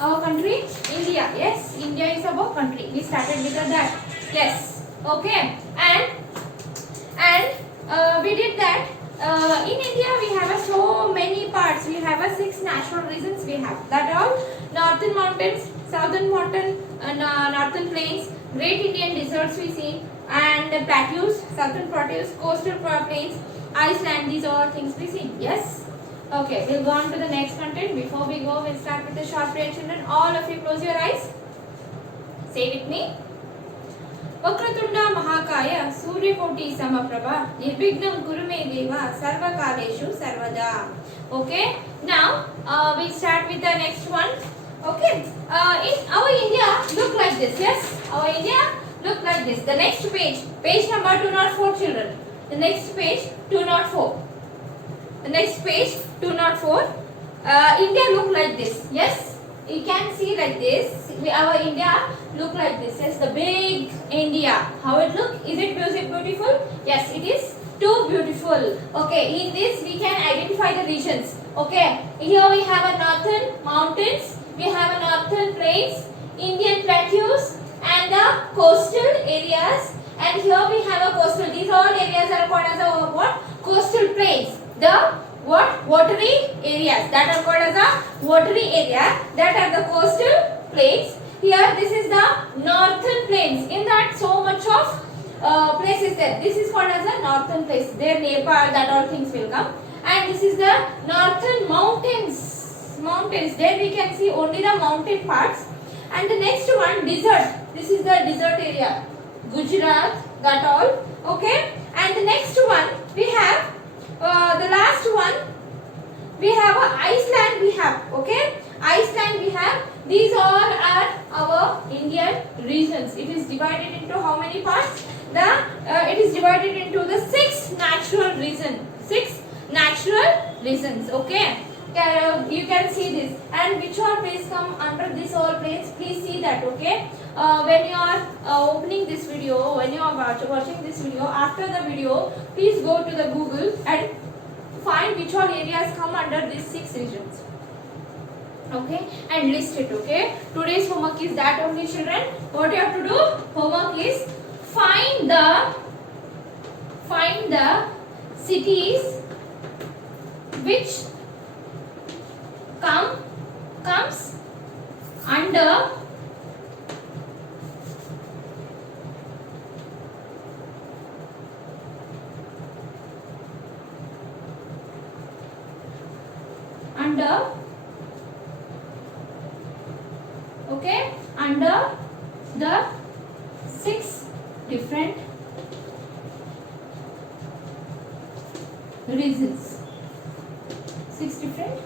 Our country, India. Yes, India is our country. We started with that. Yes. Okay. And we did that. In India, we have so many parts. We have 6 natural regions. We have that all: northern mountains, southern northern plains, great Indian deserts we see, and plateaus, southern plateaus, coastal plains, Iceland. These are all things we see. Yes. Okay, we'll go on to the next content. Before we go, we'll start with the short prayer. Children, all of you close your eyes. Say with me. Vakratunda महाकाय सूर्यकोटि समप्रभा निर्विघ्नं कुरु मे देव सर्वकालेषु सर्वदा. Okay, now we start with the next one. Okay, in our India look like this. Yes, our India look like this. The next page, page number 204, children. The next page 204. The next page 204. India look like this. Yes, you can see like this. Our India look like this. Yes, the big India. How it look? Is it beautiful? Yes, it is too beautiful. Okay, in this we can identify the regions. Okay, here we have a northern mountains, we have a northern plains, Indian plateaus, and the coastal areas. And here we have a coastal. These all areas are called as a what? Coastal plains. The what? Watery areas. That are called as a watery area. That are the coastal plains. Here this is the northern plains. In that so much of places there. This is called as a northern place. There Nepal, that all things will come. And this is the northern mountains. Mountains. There we can see only the mountain parts. And the next one, desert. This is the desert area. Gujarat, that all. Okay. And the next one we have the last one. We have Iceland. We have. Okay. Iceland we have. These all are our Indian regions. It is divided into how many parts? It is divided into the 6 natural regions. 6 natural regions. Okay. You can see this. And which all places come under this all places? Please see that. Okay. When you are opening this video, when you are watching this video, after the video, please go to the Google and find which all areas come under these 6 regions. Okay, and list it. Okay, today's homework is that only, children. What you have to do? Homework is find the cities which comes under okay, under the 6 different regions. 6 different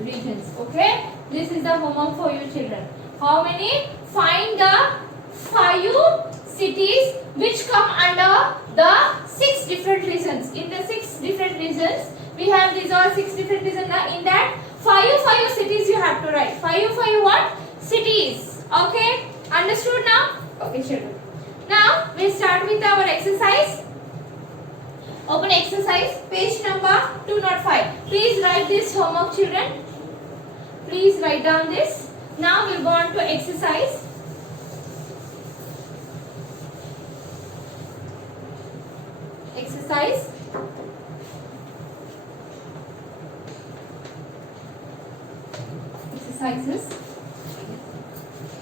regions. Okay, this is the homework for you, children. How many? Find the 5 cities which come under the 6 different regions. In the 6 different regions, we have these are 6 different regions. In that 5 cities you have to write. 5 what? Cities. Okay, understood now? Okay, children. Now we start with our exercise. Open exercise, page number 205. Please write this homework, children. Please write down this. Now we'll go on to exercise. Exercise.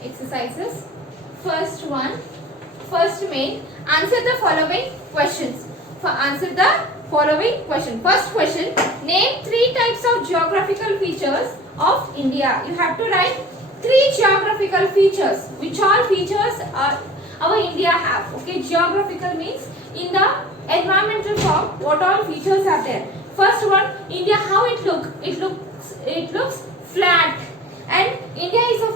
Exercises. First main, answer the following questions. Answer the following question. First question, name 3 types of geographical features of India. You have to write 3 geographical features. Which all features our India have? Okay, geographical means in the environmental form, what all features are there. First one, India, how it look? It looks flat. And India is a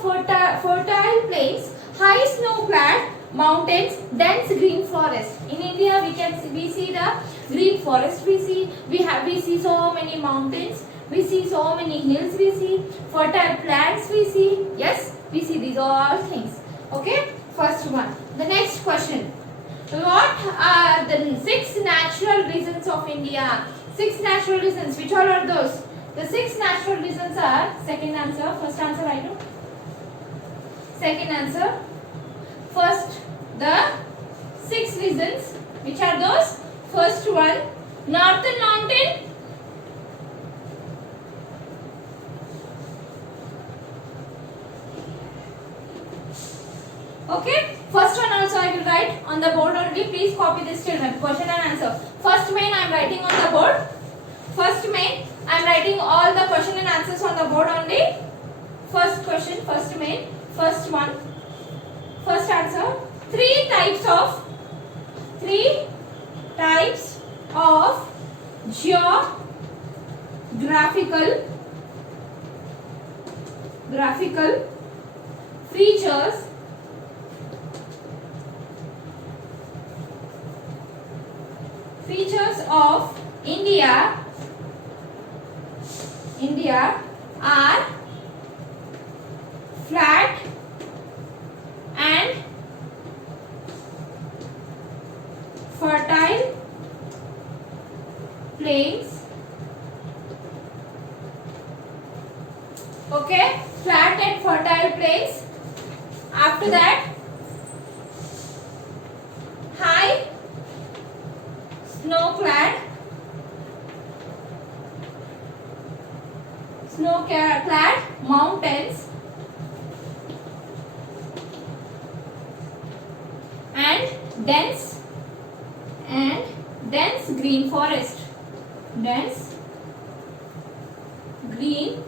fertile place, high snow-clad mountains, dense green forest. In India, we see the green forest. We see so many mountains. We see so many hills. We see fertile plants. We see, yes, we see these all things. Okay, first one. The next question. What are the 6 natural reasons of India? 6 natural reasons. Which all are those? The 6 natural reasons are, second answer, first answer I know. Second answer. First, the 6 reasons. Which are those? First one, Northern Mountain. Okay. First one also I will write on the board only. Please copy this children. Question and answer. First main I am writing on the board. First main I am writing all the question and answers on the board only. First question, first main, first one, first answer. Three types of graphical features of India are flat and fertile plains. Okay, flat and fertile plains. After that, high snow-clad mountains and dense green forest. Dense green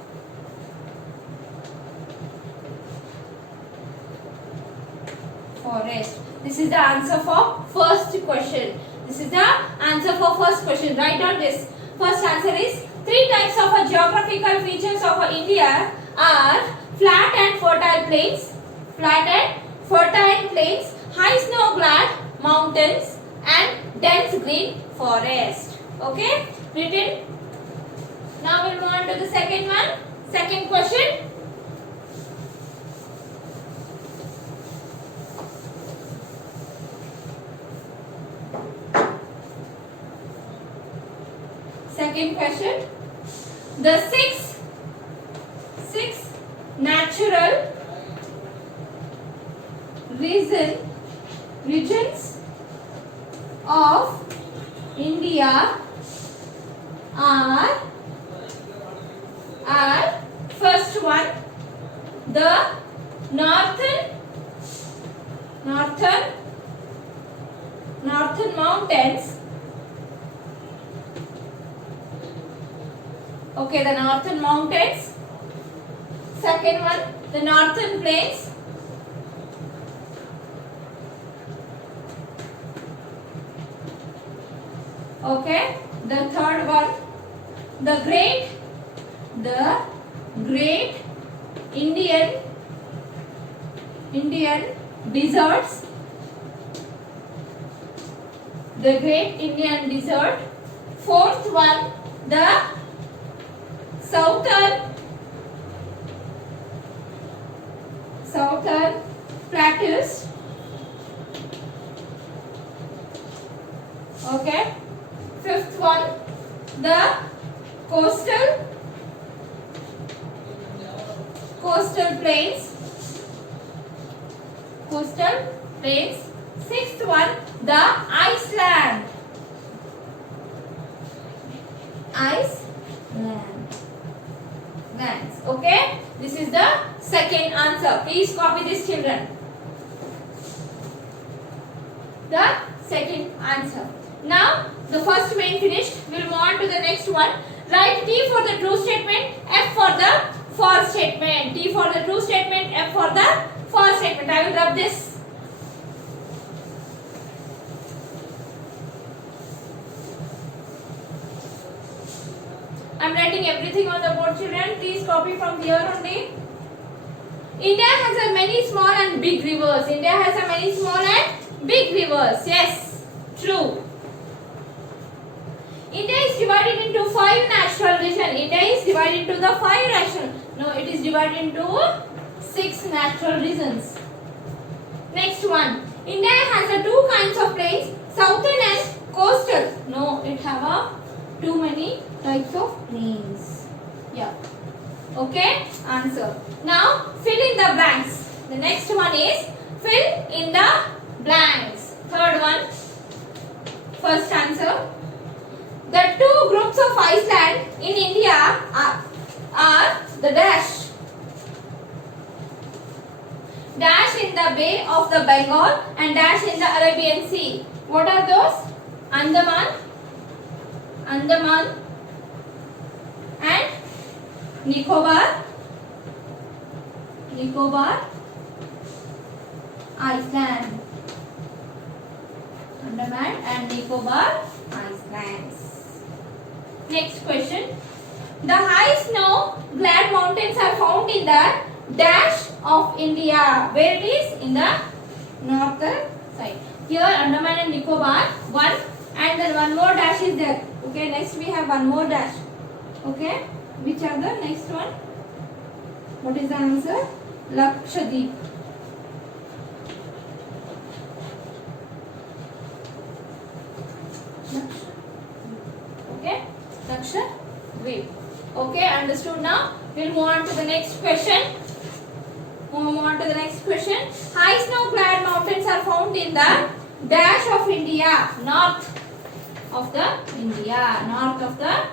forest. This is the answer for first question. This is the answer for first question. Write down this. First answer is three types of geographical features of India are flat and fertile plains, high snow-clad mountains, and dense green forest. Okay, written. Now we'll move on to the second one. Second question. Second question. The six natural regions of India are first one, the northern mountains. Okay, the northern mountains. Second one, the northern plains. Okay, the third one, the great Indian deserts. The great Indian desert. Fourth one, the southern plateaus. Okay. Fifth one, the coastal plains. Sixth one, the Iceland. Lands. Okay, this is the second answer. Please copy this, children. The second answer. Now the first main finished. We'll move on to the next one. Write T for the true statement, F for the false statement. T for the true statement, F for the false statement. I will rub this. I am writing everything on the board, children. Please copy from here only. India has a many small and big rivers. India has a many small and big rivers. Yes, true. India is divided into 5 natural regions. India is divided into the 5 natural. No, it is divided into 6 natural regions. Next one. India has a 2 kinds of plains, southern and coastal. No, it have too many types of plains. Yeah. Okay. Answer. Now fill in the blanks. The next one is fill in the blanks. Third one. First answer. The two groups of islands in India are the dash. Dash in the Bay of the Bengal and dash in the Arabian Sea. What are those? Andaman and Nicobar Island. Andaman and Nicobar Islands. Next question. The high snow clad mountains are found in the dash of India. Where it is? In the northern side. Here Andaman and Nicobar, one, and then one more dash is there. Okay, next we have one more dash. Okay, which are the next one? What is the answer? Lakshadweep. Okay, Lakshadweep. Okay, understood now? We'll move on to the next question. High snow-clad mountains are found in the dash of India, north of the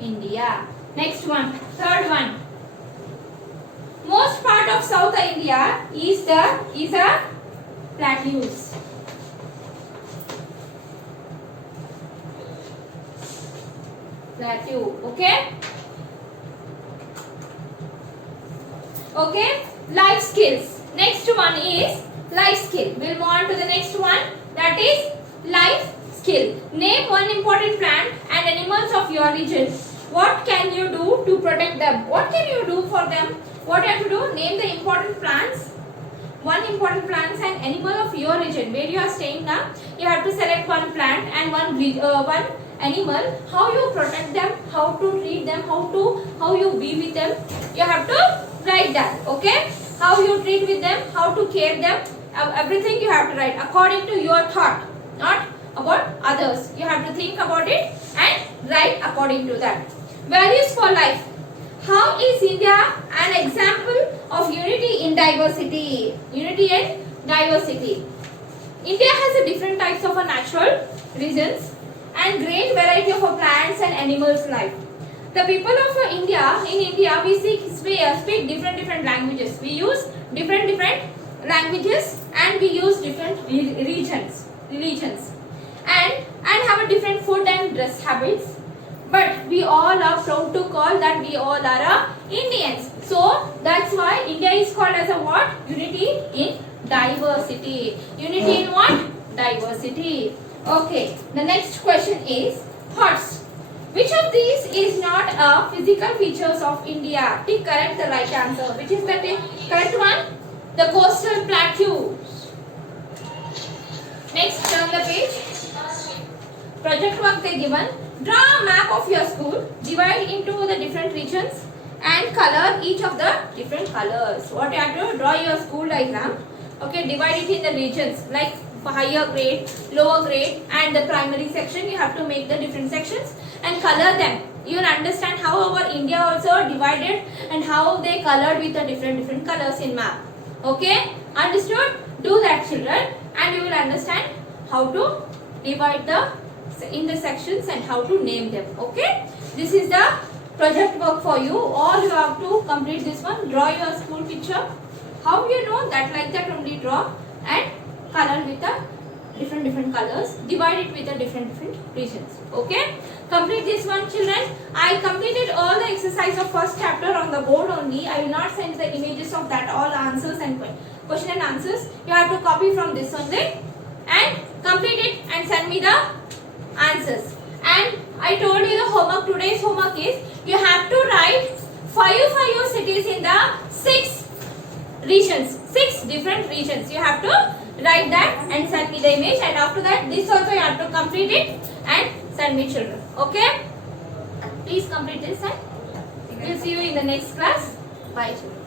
India. Next one, third one. Most part of South India is a plateaus. Plateau. Okay. Life skills. Next one is life skill. We'll move on to the next one. That is life skill. Name one important plant and animals of your region. What can you do to protect them? What can you do for them? What you have to do? Name the important plants. One important plants and animal of your region where you are staying now. You have to select one plant and one animal. How you protect them? How to treat them? How you be with them? You have to write that. Okay? How you treat with them? How to care them? Everything you have to write according to your thought, not about others. You have to think about it and write according to that. Values for life. How is India an example of unity in diversity? Unity and diversity. India has a different types of natural regions and great variety of plants and animals life. The people of India, we speak different languages. We use different languages and we use different religions and have a different food and dress habits. But we all are proud to call that we all are Indians. So that's why India is called as a what? Unity in diversity. Unity in what? Diversity. Okay. The next question is thoughts. Which of these is not a physical features of India? Tick correct the right answer. Which is the correct one? The coastal plateaus. Next, turn the page. Project work they given. Draw a map of your school. Divide into the different regions and color each of the different colors. What you have to draw your school diagram. Okay, divide it in the regions like higher grade, lower grade, and the primary section. You have to make the different sections and color them. You will understand how our India also divided and how they colored with the different colors in map. Okay, understood? Do that, children, and you will understand how to divide in the sections and how to name them. Okay, this is the project work for you. All you have to complete this one. Draw your school picture. How you know that? Like that only draw and color with the different colors. Divide it with the different regions. Okay, complete this one, children. I completed all the exercise of first chapter on the board only. I will not send the images of that, all answers and question and answers. You have to copy from this only and complete it and send me the answers. And I told you the homework, today's homework is you have to write 5 cities in the 6 regions, 6 different regions. You have to write that and send me the image, and after that this also you have to complete it and send me, children. Okay, please complete this and we'll see you in the next class. Bye, children.